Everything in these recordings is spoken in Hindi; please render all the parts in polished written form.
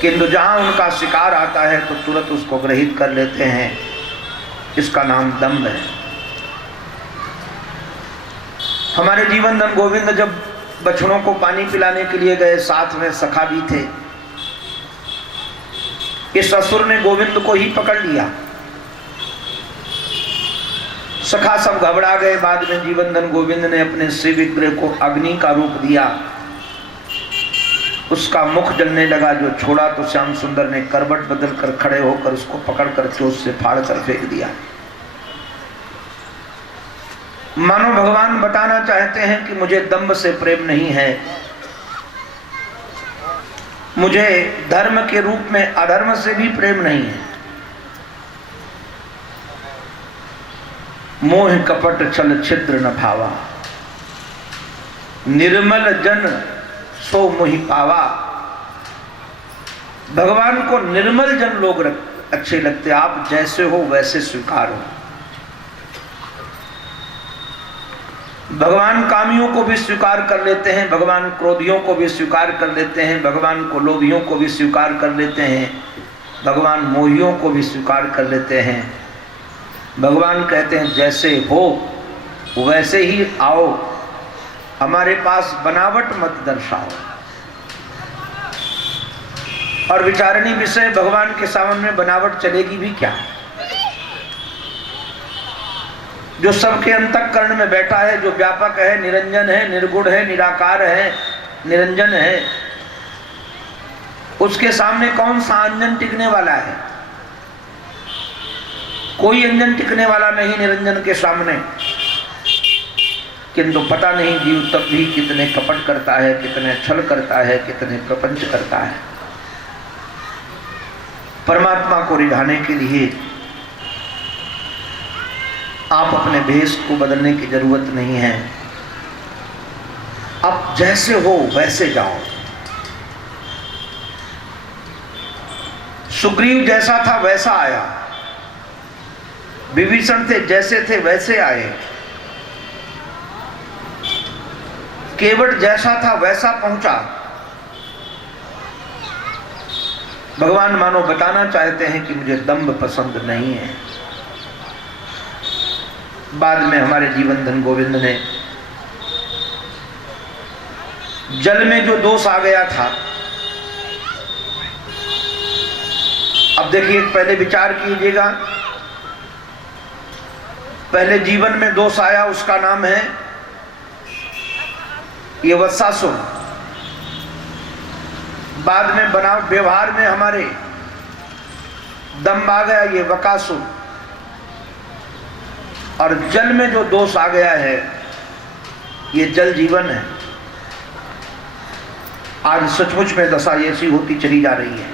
किंतु जहाँ उनका शिकार आता है तो तुरंत उसको ग्रहित कर लेते हैं। इसका नाम दंभ है। हमारे जीवन धन गोविंद जब बछड़ों को पानी पिलाने के लिए गए, साथ में सखा भी थे। इस असुर ने गोविंद को ही पकड़ लिया। सखा सब घबरा गए। बाद में जीवन धन गोविंद ने अपने श्री विग्रह को अग्नि का रूप दिया। उसका मुख जलने लगा। जो छोड़ा तो श्याम सुंदर ने करवट बदल कर खड़े होकर उसको पकड़कर चोट से फाड़ कर फेंक दिया। मानो भगवान बताना चाहते हैं कि मुझे दंभ से प्रेम नहीं है, मुझे धर्म के रूप में अधर्म से भी प्रेम नहीं है। मोह कपट छल छिद्र न भावा, निर्मल जन सो मोहि पावा। भगवान को निर्मल जन लोग अच्छे लगते। आप जैसे हो वैसे स्वीकार हो। भगवान कामियों को भी स्वीकार कर लेते हैं, भगवान क्रोधियों को भी स्वीकार कर लेते हैं, भगवान को लोभियों को भी स्वीकार कर लेते हैं, भगवान मोहियों को भी स्वीकार कर लेते हैं। भगवान कहते हैं जैसे हो वैसे ही आओ, हमारे पास बनावट मत दर्शाओ। और विचारणी विषय भगवान के सामने बनावट चलेगी भी क्या? जो सबके अंतःकरण में बैठा है, जो व्यापक है, निरंजन है, निर्गुण है, निराकार है, निरंजन है, उसके सामने कौन सा अंजन टिकने वाला है? कोई अंजन टिकने वाला नहीं निरंजन के सामने। किंतु पता नहीं जीव तब भी कितने कपट करता है, कितने छल करता है, कितने प्रपंच करता है। परमात्मा को रिझाने के लिए आप अपने भेष को बदलने की जरूरत नहीं है। आप जैसे हो वैसे जाओ। सुग्रीव जैसा था वैसा आया, विभीषण थे जैसे थे वैसे आए, केवट जैसा था वैसा पहुंचा। भगवान मानो बताना चाहते हैं कि मुझे दंभ पसंद नहीं है। बाद में हमारे जीवन धन गोविंद ने जल में जो दोष आ गया था, अब देखिए पहले विचार कीजिएगा। पहले जीवन में दोष आया, उसका नाम है ये वत्सासुर। बाद में बना व्यवहार में हमारे दंभ आ गया, ये बकासुर। और जल में जो दोष आ गया है, ये जल जीवन है। आज सचमुच में दशा ऐसी होती चली जा रही है।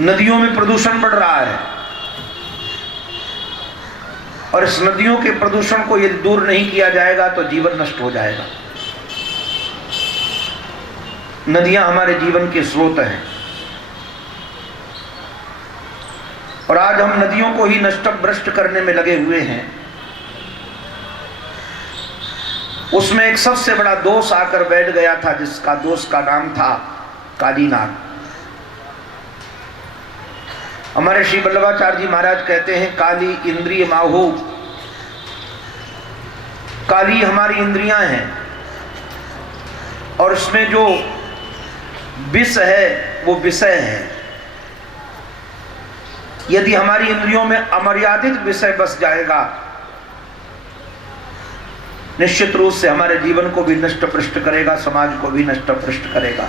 नदियों में प्रदूषण बढ़ रहा है, और इस नदियों के प्रदूषण को यदि दूर नहीं किया जाएगा तो जीवन नष्ट हो जाएगा। नदियां हमारे जीवन के स्रोत हैं, और आज हम नदियों को ही नष्ट भ्रष्ट करने में लगे हुए हैं। उसमें एक सबसे बड़ा दोष आकर बैठ गया था, जिसका दोष का नाम था कालीनाग। हमारे श्री वल्लभाचार्य जी महाराज कहते हैं काली इंद्रिय माहू। काली हमारी इंद्रियां हैं, और उसमें जो विष है वो विषय है। यदि हमारी इंद्रियों में अमर्यादित विषय बस जाएगा, निश्चित रूप से हमारे जीवन को भी नष्ट भ्रष्ट करेगा, समाज को भी नष्ट भ्रष्ट करेगा।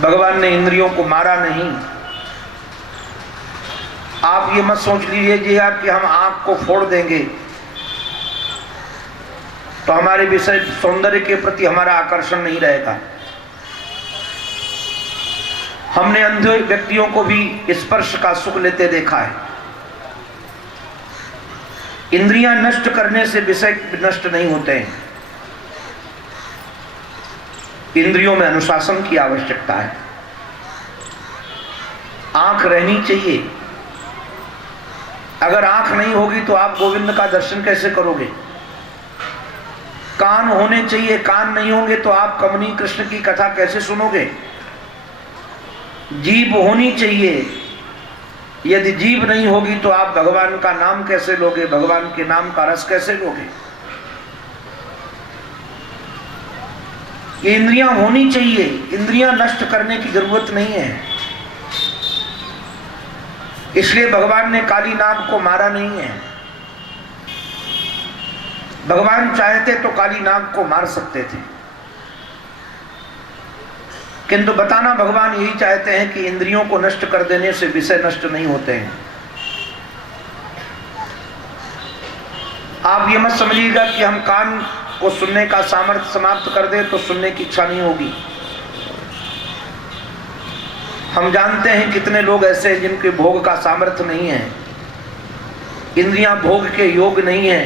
भगवान ने इंद्रियों को मारा नहीं। आप ये मत सोच लीजिए कि हम आंख को फोड़ देंगे तो हमारे विषय सौंदर्य के प्रति हमारा आकर्षण नहीं रहेगा। हमने अंधे व्यक्तियों को भी स्पर्श का सुख लेते देखा है। इंद्रियां नष्ट करने से विषय नष्ट नहीं होते हैं। इंद्रियों में अनुशासन की आवश्यकता है। आंख रहनी चाहिए। अगर आंख नहीं होगी तो आप गोविंद का दर्शन कैसे करोगे? कान होने चाहिए, कान नहीं होंगे तो आप कमनी कृष्ण की कथा कैसे सुनोगे। जीभ होनी चाहिए, यदि जीभ नहीं होगी तो आप भगवान का नाम कैसे लोगे, भगवान के नाम का रस कैसे लोगे। ये इंद्रियां होनी चाहिए, इंद्रियां नष्ट करने की जरूरत नहीं है। इसलिए भगवान ने काली नाग को मारा नहीं है। भगवान चाहते तो काली नाग को मार सकते थे, किंतु बताना भगवान यही चाहते हैं कि इंद्रियों को नष्ट कर देने से विषय नष्ट नहीं होते हैं। आप ये मत समझिएगा कि हम कान को सुनने का सामर्थ्य समाप्त कर दें तो सुनने की इच्छा नहीं होगी। हम जानते हैं कितने लोग ऐसे हैं जिनके भोग का सामर्थ्य नहीं है, इंद्रियां भोग के योग नहीं है,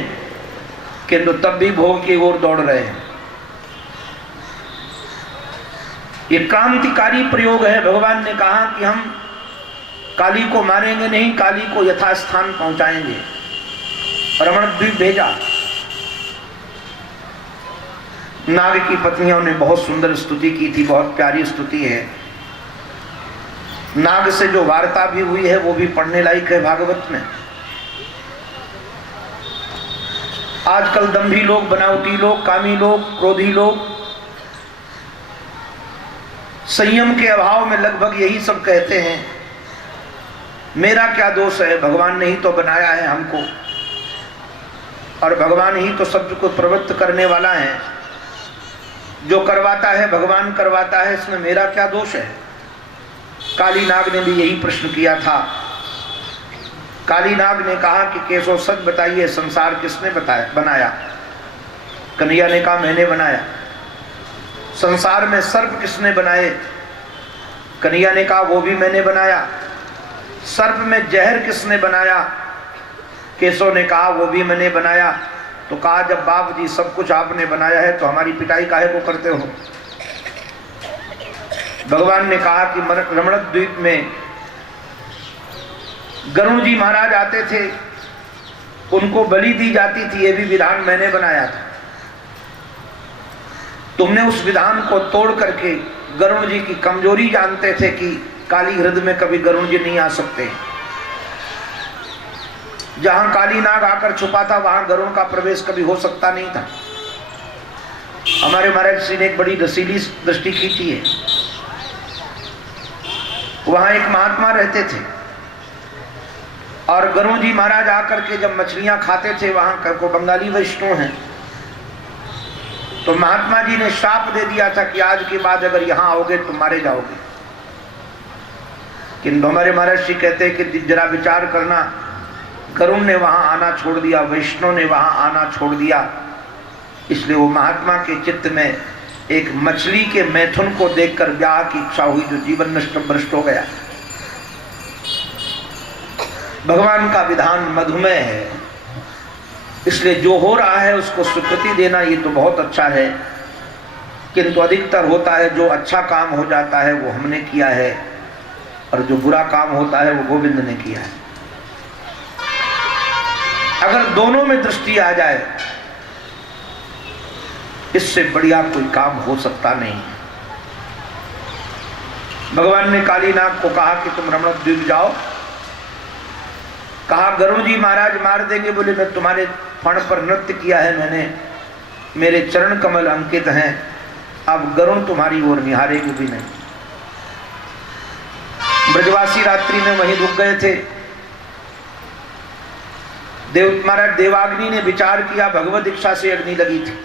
किंतु तब भी भोग की ओर दौड़ रहे हैं। ये क्रांतिकारी प्रयोग है। भगवान ने कहा कि हम काली को मारेंगे नहीं, काली को यथास्थान पहुंचाएंगे। रमण द्वीप भेजा। नाग की पत्नियों ने बहुत सुंदर स्तुति की थी, बहुत प्यारी स्तुति है। नाग से जो वार्ता भी हुई है वो भी पढ़ने लायक है भागवत में। आजकल दंभी लोग, बनावटी लोग, कामी लोग, क्रोधी लोग संयम के अभाव में लगभग यही सब कहते हैं, मेरा क्या दोष है, भगवान ने ही तो बनाया है हमको और भगवान ही तो सब को प्रवृत्त करने वाला है, जो करवाता है भगवान करवाता है, इसमें मेरा क्या दोष है। काली नाग ने भी यही प्रश्न किया था। काली नाग ने कहा कि केशव सच बताइए, संसार किसने बनाया। कन्हैया ने कहा मैंने बनाया। संसार में सर्प किसने बनाए। कन्हैया ने कहा वो भी मैंने बनाया। सर्प में जहर किसने बनाया। केशव ने कहा वो भी मैंने बनाया। तो कहा जब बाप जी सब कुछ आपने बनाया है तो हमारी पिटाई काहे को करते हो। भगवान ने कहा कि रमण द्वीप में गरुड़ जी महाराज आते थे, उनको बलि दी जाती थी, ये भी विधान मैंने बनाया था। तुमने उस विधान को तोड़ करके गरुड़ जी की कमजोरी जानते थे कि काली हृदय में कभी गरुड़ जी नहीं आ सकते। जहां काली नाग आकर छुपा था वहां गरुड़ का प्रवेश कभी हो सकता नहीं था। हमारे महाराज श्री ने एक बड़ी रसीली दृष्टि खींची है। वहां एक महात्मा रहते थे और गरुड़ जी महाराज आकर के जब मछलियां खाते थे, वहां को बंगाली वैष्णव हैं, तो महात्मा जी ने श्राप दे दिया था कि आज के बाद अगर यहां आओगे तो मारे जाओगे। किंतु हमारे महाराज श्री कहते हैं कि जरा विचार करना, गरुड़ ने वहां आना छोड़ दिया, वैष्णव ने वहां आना छोड़ दिया। इसलिए वो महात्मा के चित्त में एक मछली के मैथुन को देखकर ब्याह की इच्छा हुई, जो जीवन नष्ट भ्रष्ट हो गया। भगवान का विधान मधुमेह है, इसलिए जो हो रहा है उसको स्वीकृति देना ये तो बहुत अच्छा है, किंतु अधिकतर होता है जो अच्छा काम हो जाता है वो हमने किया है और जो बुरा काम होता है वो गोविंद ने किया है। अगर दोनों में दृष्टि आ जाए, इससे बढ़िया कोई काम हो सकता नहीं। भगवान ने काली नाग को कहा कि तुम रमण द्वीप जाओ। कहा गरुड़ जी महाराज मार देंगे। बोले मैं तुम्हारे फण पर नृत्य किया है मैंने, मेरे चरण कमल अंकित हैं, अब गरुड़ तुम्हारी ओर निहारेगी भी नहीं। ब्रजवासी रात्रि में वहीं रुक गए थे। महाराज देवाग्नि ने विचार किया, भगवत इच्छा से अग्नि लगी थी।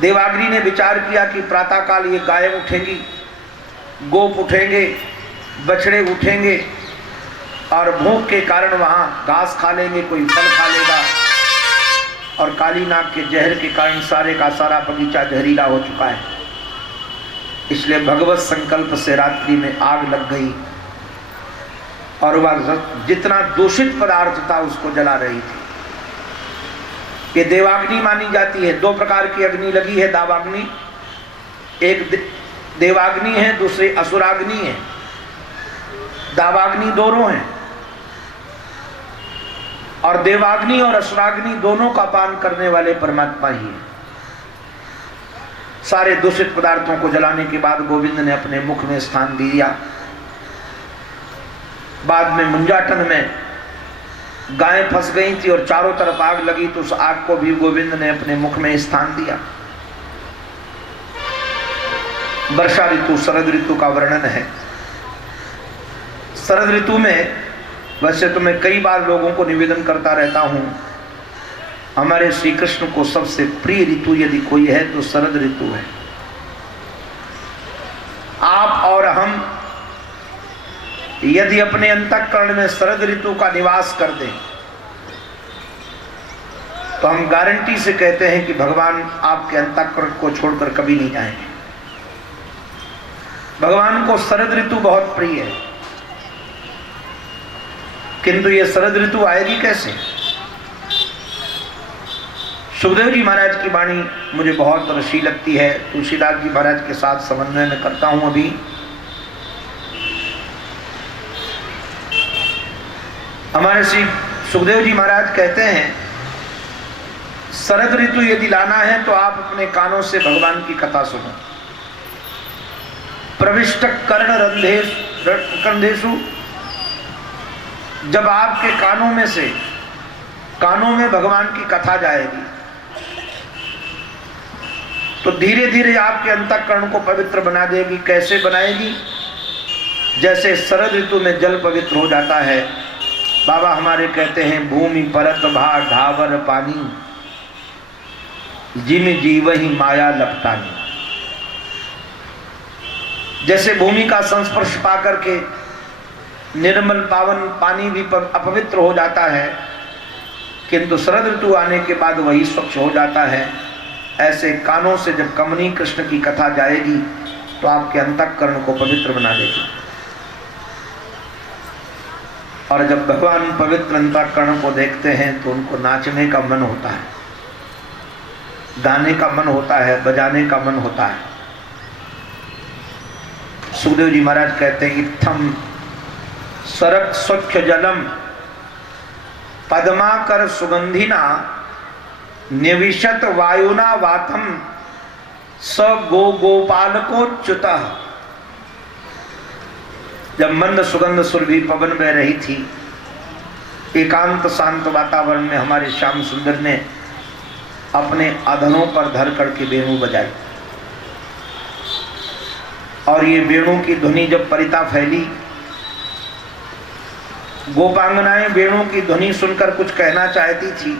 देवाग्नि ने विचार किया कि प्रातः काल ये गायें उठेंगी, गोप उठेंगे, बछड़े उठेंगे और भूख के कारण वहां घास खा लेंगे, कोई फल खा लेगा, और काली नाग के जहर के कारण सारे का सारा बगीचा जहरीला हो चुका है। इसलिए भगवत संकल्प से रात्रि में आग लग गई और वह जितना दूषित पदार्थ था उसको जला रही थी। ये देवाग्नि मानी जाती है। दो प्रकार की अग्नि लगी है दावाग्नि, एक देवाग्नि है, दूसरी असुराग्नि है। दावाग्नि दोनों हैं और देवाग्नि और असुराग्नि दोनों का पान करने वाले परमात्मा ही है। सारे दूषित पदार्थों को जलाने के बाद गोविंद ने अपने मुख में स्थान दिया। बाद में मुंजाटन में गायें फंस गई थी और चारों तरफ आग लगी, तो उस आग को भी गोविंद ने अपने मुख में स्थान दिया। वर्षा ऋतु, शरद ऋतु का वर्णन है। शरद ऋतु में वैसे तो मैं कई बार लोगों को निवेदन करता रहता हूं, हमारे श्री कृष्ण को सबसे प्रिय ऋतु यदि कोई है तो शरद ऋतु है। आप और हम यदि अपने अंतःकरण में शरद ऋतु का निवास कर दें तो हम गारंटी से कहते हैं कि भगवान आपके अंतःकरण को छोड़कर कभी नहीं जाएंगे। भगवान को शरद ऋतु बहुत प्रिय है, किंतु ये शरद ऋतु आएगी कैसे? सुखदेव जी महाराज की वाणी मुझे बहुत रसी लगती है। तुलसीदास जी महाराज के साथ समन्वय में करता हूं। अभी हमारे श्री सुखदेव जी महाराज कहते हैं, शरद ऋतु यदि लाना है तो आप अपने कानों से भगवान की कथा सुनो। प्रविष्ट कर्ण रंधेषु, जब आपके कानों में भगवान की कथा जाएगी तो धीरे धीरे आपके अंतःकरण को पवित्र बना देगी। कैसे बनाएगी? जैसे शरद ऋतु में जल पवित्र हो जाता है। बाबा हमारे कहते हैं, भूमि परत भा ढावर पानी, जिम जीव ही माया लपटानी। जैसे भूमि का संस्पर्श पाकर के निर्मल पावन पानी भी अपवित्र हो जाता है, किंतु शरद ऋतु आने के बाद वही स्वच्छ हो जाता है। ऐसे कानों से जब कमनी कृष्ण की कथा जाएगी तो आपके अंतःकरण को पवित्र बना देगी। और जब भगवान पवित्र अंतःकरण को देखते हैं तो उनको नाचने का मन होता है, गाने का मन होता है, बजाने का मन होता है। सुखदेव जी महाराज कहते हैं, इत्थम सरक स्वच्छ जलम पद्माकर सुगंधिना निविशत वायुना वातम स गोपालकोच्युतः। जब मंद सुगंध सुरभि पवन बह रही थी, एकांत शांत वातावरण में हमारे श्याम सुंदर ने अपने अधरों पर धर करके वेणु बजाई, और ये वेणु की ध्वनि जब परिता फैली, गोपांगनाएं वेणु की ध्वनि सुनकर कुछ कहना चाहती थी,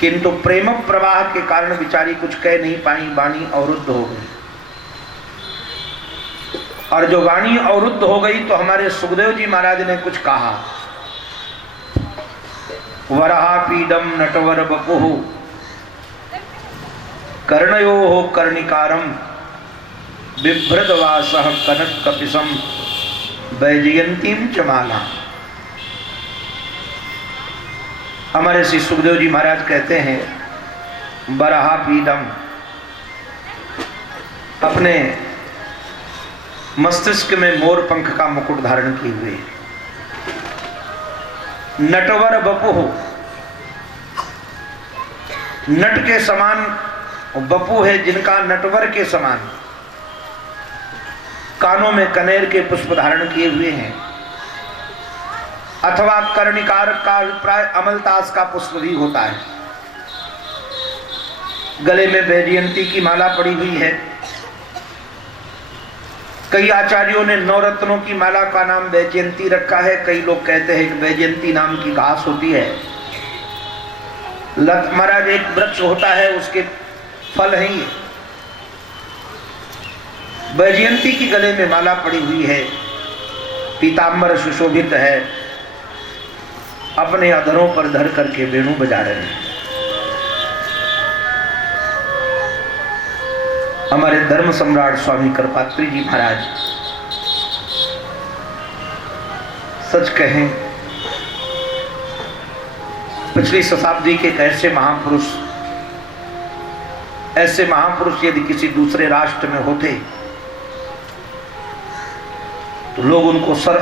किंतु प्रेम प्रवाह के कारण बिचारी कुछ कह नहीं पाई, वाणी अवरुद्ध हो गई। और जो वाणी अवरुद्ध हो गई तो हमारे सुखदेव जी महाराज ने कुछ कहा, वराहा पीडम नटवर बपुः कर्णयोः कर्णिकारम बिभ्रदवासः कनक कपिसम वैजयंतीम च माला। हमारे श्री सुखदेव जी महाराज कहते हैं, बराहा पीडम, अपने मस्तिष्क में मोर पंख का मुकुट धारण किए हुए, नटवर बपुः, नट के समान बपू है जिनका नटवर के समान कानों में कनेर के पुष्प धारण किए हुए हैं, अथवा कर्णिकार का अभिप्राय अमलतास का पुष्प भी होता है। गले में वैजयंती की माला पड़ी हुई है। कई आचार्यों ने नवरत्नों की माला का नाम वैजयंती रखा है। कई लोग कहते हैं कि वैजयंती नाम की घास होती है, लत महाराज एक वृक्ष होता है, उसके फल हैं ये। वैजयंती की गले में माला पड़ी हुई है, पीतांबर सुशोभित है, अपने अधरों पर धर करके वेणु बजा रहे हैं। हमारे धर्म सम्राट स्वामी कृपात्री जी महाराज, सच कहें पिछली शताब्दी के ऐसे महापुरुष यदि किसी दूसरे राष्ट्र में होते तो लोग उनको सर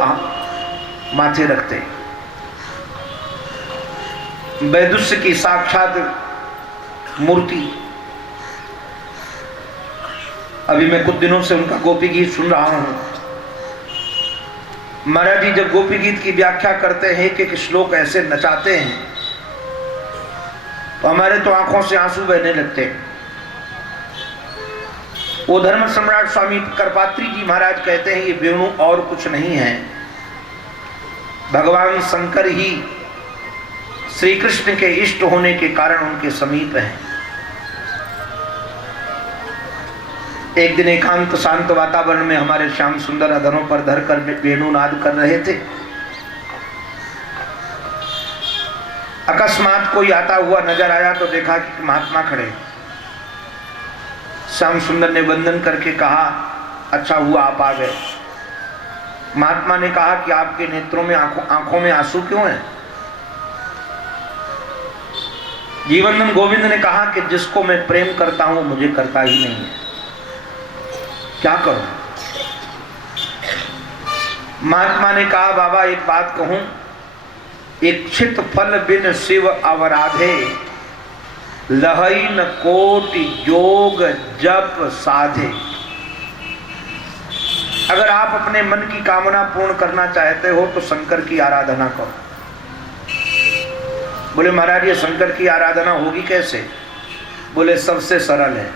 माथे रखते। वैदुष्य की साक्षात मूर्ति, अभी मैं कुछ दिनों से उनका गोपी गीत सुन रहा हूं। महाराज जी जब गोपी गीत की व्याख्या करते हैं कि श्लोक ऐसे नचाते हैं तो हमारे तो आंखों से आंसू बहने लगते हैं। वो धर्म सम्राट स्वामी करपात्री जी महाराज कहते हैं ये वेणु और कुछ नहीं है, भगवान शंकर ही श्री कृष्ण के इष्ट होने के कारण उनके समीप हैं। एक दिन एकांत शांत वातावरण में हमारे श्याम सुंदर अधरों पर धरकर वेणुनाद कर रहे थे। अकस्मात कोई आता हुआ नजर आया तो देखा कि महात्मा खड़े। श्याम सुंदर ने वंदन करके कहा, अच्छा हुआ आप आ गए। महात्मा ने कहा कि आपके नेत्रों में आंखों में आंसू क्यों हैं? जीवनंदन गोविंद ने कहा कि जिसको मैं प्रेम करता हूं मुझे करता ही नहीं है, क्या करूं? महात्मा ने कहा, बाबा एक बात कहूं, इच्छित फल बिन शिव अवराधे, लहई न कोटि जोग जप साधे। अगर आप अपने मन की कामना पूर्ण करना चाहते हो तो शंकर की आराधना करो। बोले महाराज ये शंकर की आराधना होगी कैसे? बोले सबसे सरल है।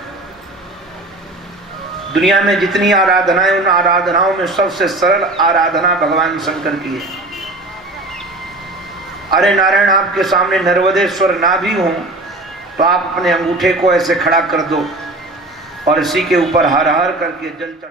दुनिया में जितनी आराधनाएं, उन आराधनाओं में सबसे सरल आराधना भगवान शंकर की है। अरे नारायण आपके सामने नर्मदेश्वर ना भी हो तो आप अपने अंगूठे को ऐसे खड़ा कर दो और इसी के ऊपर हर हर करके जल चढ़ा।